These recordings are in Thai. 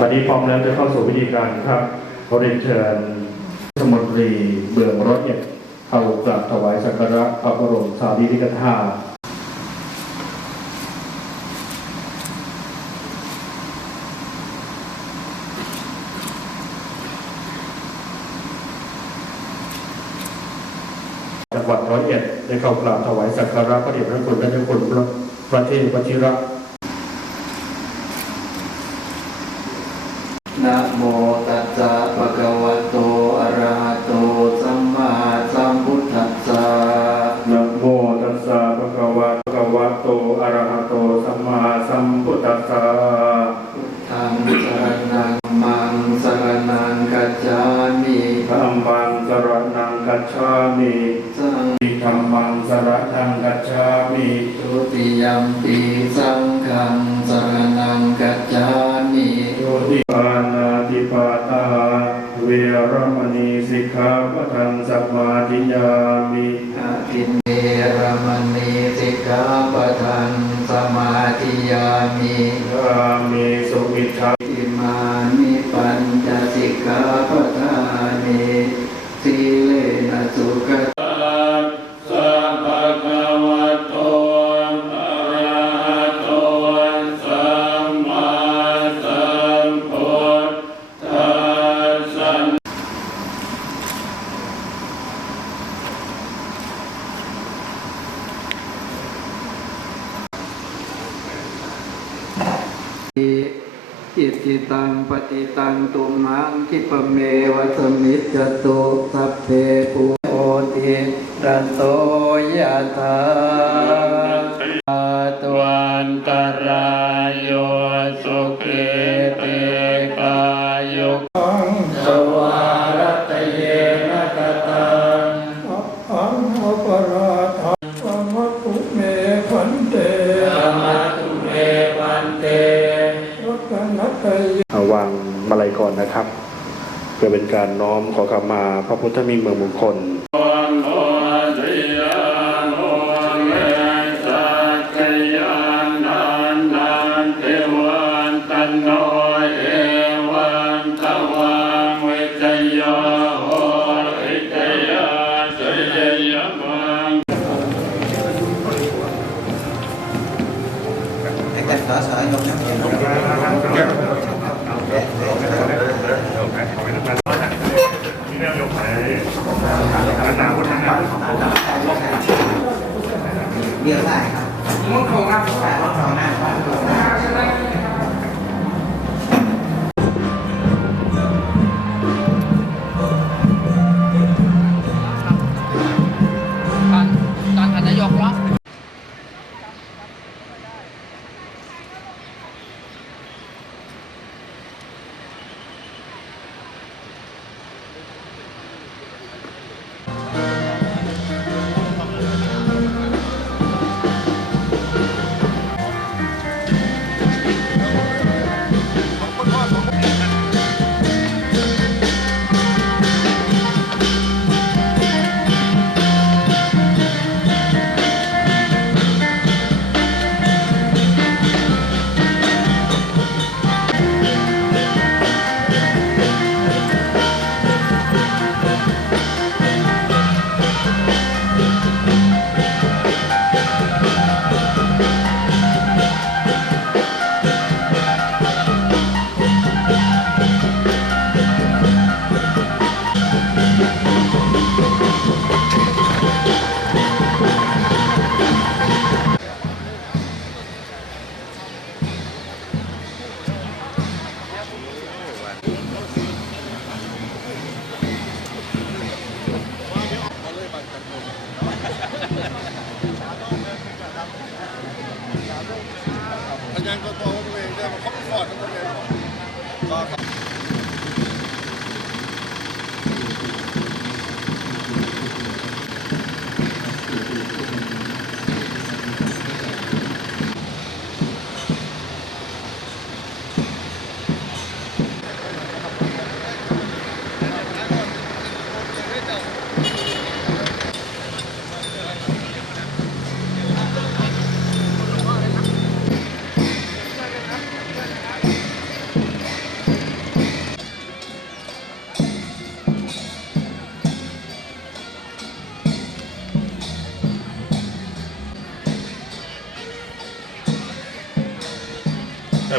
วันนี้พร้อมแล้วจะเข้าสู่พิธีการครับขอเรียนเชิญรัฐมนตรีเบืองรถเนี่ยเข้ากราบถวายสักการะพระบรมสารีริกธาตุจังหวัดร้อยเอ็ดได้เข้ากราบถวายสักการะพระเดชพระคุณพระเจ้าคุณพระเทพวชิระ นะโมตัสสะภะคะวะโตอะระหะโตสัมมาสัมพุทธัสสะนะโมตัสสะภะคะวะภะคะวะโตอะระหะโตสัมมาสัมพุทธัสสะทางสรนังมังสรนังกัจจามิธัมมังสรณังกัจฉามิสังธัมมังสรณังกัจฉามิทุติยมปีสังฆังสรนังกัจจามิโยติปานาติ ขาปะทังสมาธิยามิอาทินเนรมณีสิกขาปะทังสมาธิยามิกามิสุมิชฌา อิมานิปัญจสิกขาปะทานิสีเลนะสุข สัพพะคะวะโตอะระหะโตสัมมาสัมพุทธัสสะ อิติตังปฏิตังตุมหังคิปะเมวะสมิจจตุสัพเพปุโอติระโสยธาตวันตรายโยสุขิ เพื่อเป็นการน้อมขอขมาพระพุทธมิ่งเมืองมงคล เรียกได้ครับมุดโครงหน้าผม ได้มา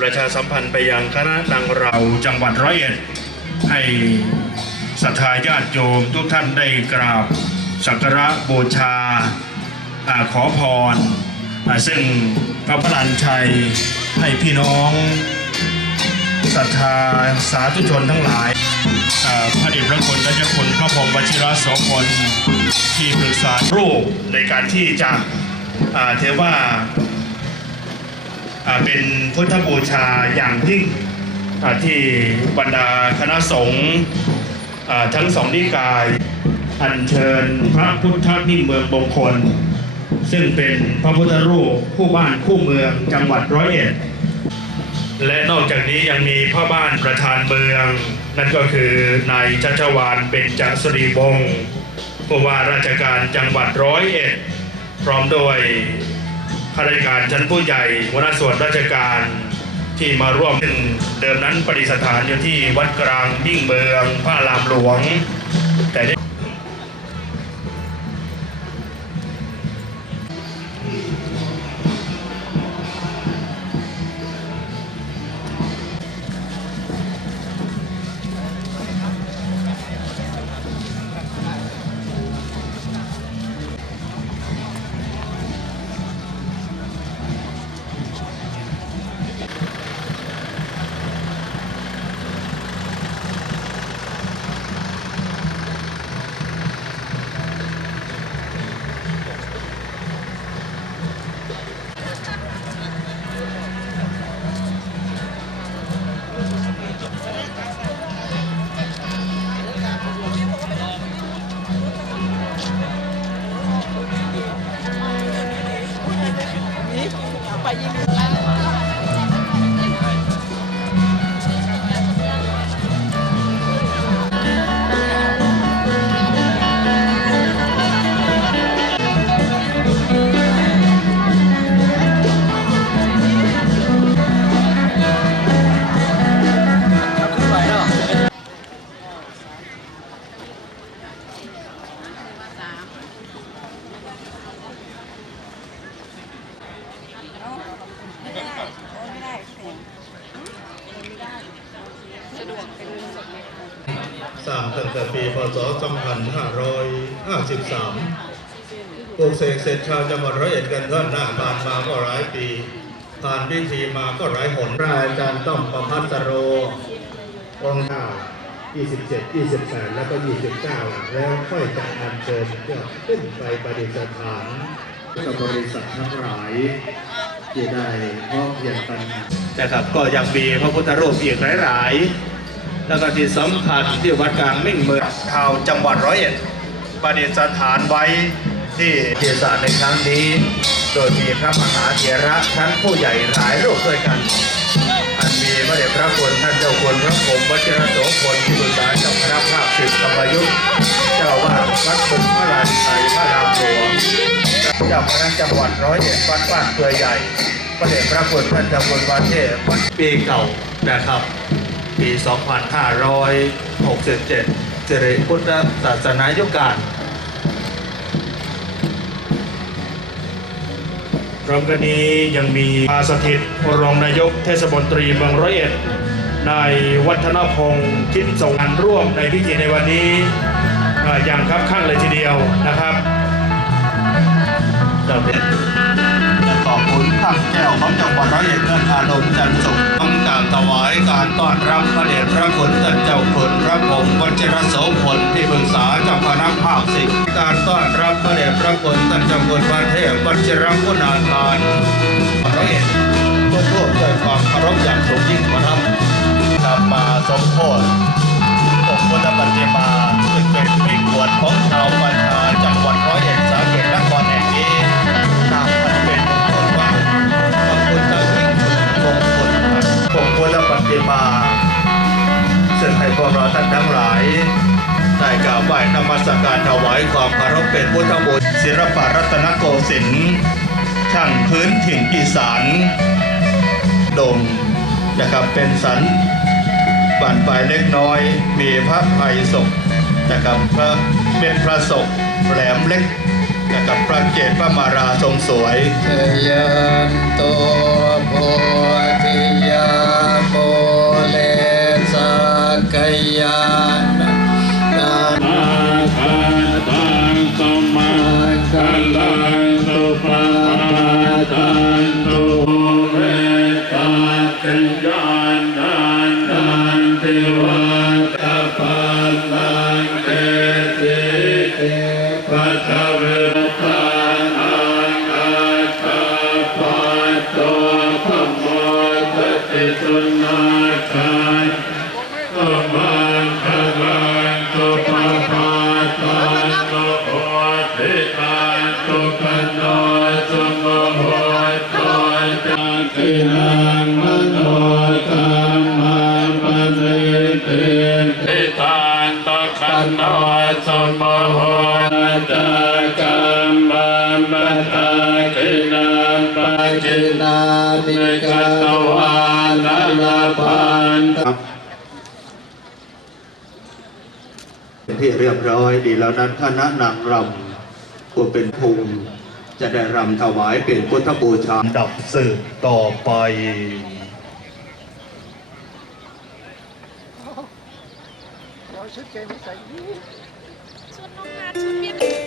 ประชาสัมพันธ์ไปยังคณะนางเราจังหวัดร้อยเอ็ดให้ศรัทธาญาติโยมทุกท่านได้กราบสักการะบูชาอขอพร ซึ่งพระพลานชัยให้พี่น้องศรัทธาสาธุชนทั้งหลายพระเดชพระคุณและเจ้าคุณพระพรมวชิรโสพลที่ปรึกษารูปในการที่จะเทว่า เป็นพุทธบูชาอย่างยิ่งที่บรรดาคณะสงฆ์ทั้งสองนิกาย อัญเชิญพระพุทธนิเมืองมงคล ซึ่งเป็นพระพุทธรูปคู่บ้านคู่เมืองจังหวัดร้อยเอ็ดและนอกจากนี้ยังมีพ่อบ้านประธานเมือง นั่นก็คือนายชัชวานเป็นจสรีวงศ์ผู้ว่าราชการจังหวัดร้อยเอ็ดพร้อมโดย ข้าราชการชั้นผู้ใหญ่หัวหน้าส่วนราชการที่มาร่วมเดิมนั้นปฏิสถานอยู่ที่วัดกลางมิ่งเมืองพระรามหลวงแต่ ชาวจังหวัดร้อยเอ็ดกันท่านหน้าผ่านมาก็หลายปี ผ่านพิธีมาก็หลายหนพระอาจารย์ต้อมประพัสโรองค์เก้า27 28 แล้วก็ 29 แล้วค่อยจะอัญเชิญเพื่อขึ้นไปประดิษฐานกับบริษัททั้งหลายที่ได้พร้อมเพียงกันนะครับก็ยังมีพระพุทธรูปอีกหลาย ๆ แล้วก็ที่สำคัญที่วัดกลางมิ่งเมืองชาวจังหวัดร้อยเอ็ดประดิษฐานไว้ ที่เทศาในครั้งนี้ โดยมีพระมหาเถระชั้นผู้ใหญ่หลายรูปด้วยกัน อันมีพระเดชพระคุณท่านเจ้าคุณพระพรมวชิรโสพลที่ปรึกษาเจ้าคณะภาคสิบธรรมยุทธ์เจ้าวาดวัดบุญพระราชัยพระรามหลวงเจ้าคณะจังหวัดร้อยเอ็ดวัดบ้านเกลือใหญ่พระเดชพระคุณท่านเจ้าคุณวันเทพวัดปีเก่านะครับปี 2567สิริพุทธศาสนายุกาน ร้อมกันนี้ยังมีอาสถิตรองนายกเทศมนตรีเมืองร้อยเอ็ดนายวัฒนพงศ์คิดส่งงานร่วมในพิธีในวันนี้อย่างครับข้างเลยทีเดียวนะครับจ้าเพชร ขอบคุณข้างแก้วของจังหวัดร้อยเอ็ดเงินอารมณ์จันทร์สุขต้องการถวายการต้อนรับพระเดชพระคุณท่านเจ้าคุณพระผมวชิรโสพลที่ปรึกษาเจ้าคณะภาคสิบการต้อนรับพระเดชพระคุณท่านเจ้าคุณพระเทพวชิรคุณาทานร้อยเอ็ดทุกรูปด้วยความเคารพอย่างสูงยิ่งครับนำมาสมโพธิองค์พุทธปฏิมาซึ่งเป็นมิกวดของชาวปัญหาจังหวัดร้อยเอ็ด คงพุทธปฏิมาซึ่งให้พวกเราท่านทั้งหลายได้กราบไหว้นมัสการถวายความเคารพเป็นพุทธบูชาศิลปรัตนโกสินทร์ช่างพื้นถิ่นอีสานดงนะครับเป็นสันบานปลายเล็กน้อย มีพระไพศกนะครับพระเป็นพระศกแหลมเล็กกับพระเกศพระมาราทรงสวยชยันโตโพธิยา โมเลสักยานานาคาตังสมาคัลลังสุปาตันตุเวตาติย สุโมโหจักกัมมัมปะทาขินังปัจจินาตินิกากัตวานาลพันธเป็นที่เรียบร้อยดีแล้วนั้นคณะนางรำผู้เป็นภูมิจะได้รำถวายเป็นพุทธบูชาดับสืบต่อไป ชุดเจมิส่ชุดน้องนัดชุดเบี้ย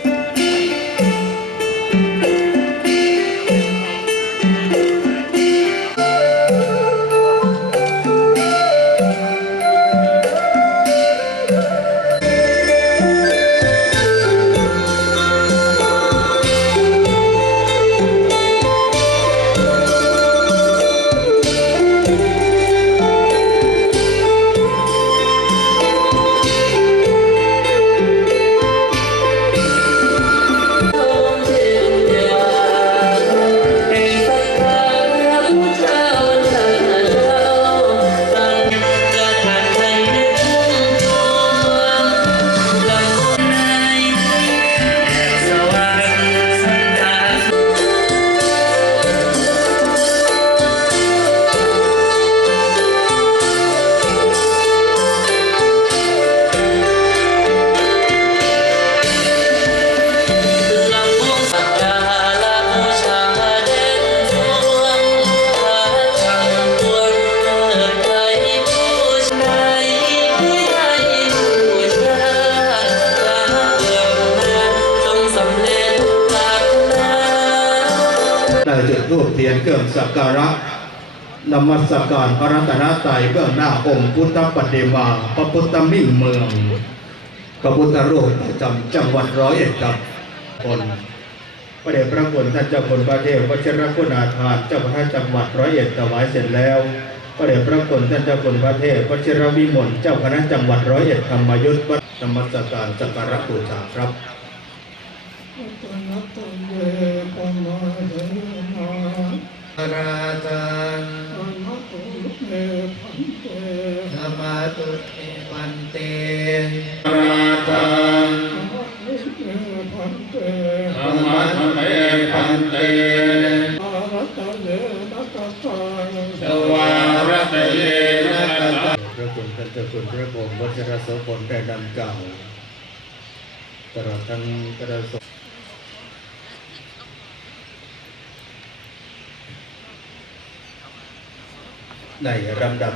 เครื่องสักการะนมัสการพระรัตนตรัยเบื้องหน้าองค์พุทธปฏิมาพระพุทธมิ่งเมืองพระพุทธรูปประจำจังหวัดร้อยเอ็ดกับคนพระเดชพระคุณท่านเจ้าคุณพระเทพวชิรคุณาธานเจ้าพระจังหวัดร้อยเอ็ดถวายเสร็จแล้วพระเดชพระคุณท่านเจ้าคุณพระเทพวชิรวิมลเจ้าคณะจังหวัดร้อยเอ็ดธรรมยุทธวัดนมัสการสักการะบูชาครับ ตนัตเยปมาเดนาราตังอนัตเมพันเตธรรมตุเตปันเตราตังอนัตเมพันเตธรรมะธรรมเอพันเตอรัตเยนัตตังสวารตเยนะตตาพระคุณท่านเจ้าคุณพระพรมวัชรโสพลได้นำกล่าวตลอดทั้งกระสง ในลำดับ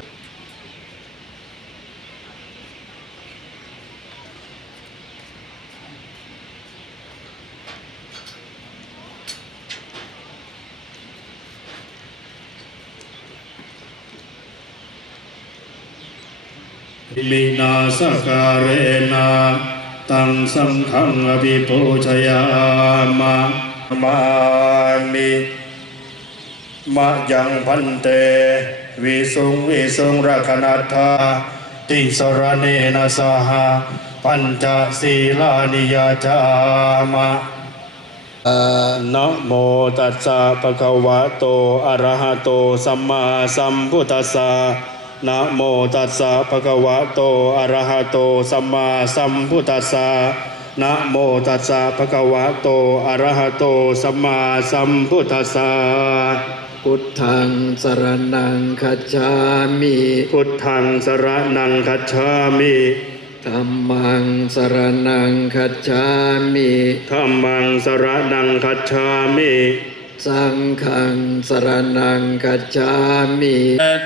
ลินาสการเรนะตังสังฆังอภิปูชยามะมามิ มะยังพันเตวิสุงวิสุงรักนัตถาติสรเนนะสหปัญจศีลานิยาจามะนะโมตัสสะภะคะวะโตอะระหะโตสัมมาสัมพุทธัสสะนะโมตัสสะภะคะวะโตอะระหะโตสัมมาสัมพุทธัสสะนะโมตัสสะภะคะวะโตอะระหะโตสัมมาสัมพุทธัสสะ พุทธังสรนังคัจฉามิพุทธังสรณังคัจฉามิธธัมมังสรนังคัจฉามิธรรมังสรนังคัจฉามิสังฆังสรนังคัจฉามิ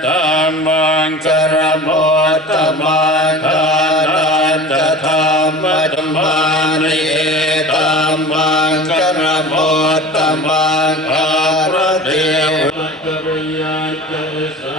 ตัมมังกรโมตตมังทานันจะธรรมะธรรมานิเอตัมมังกรโมตตมังคารติจริยาเจสั มภ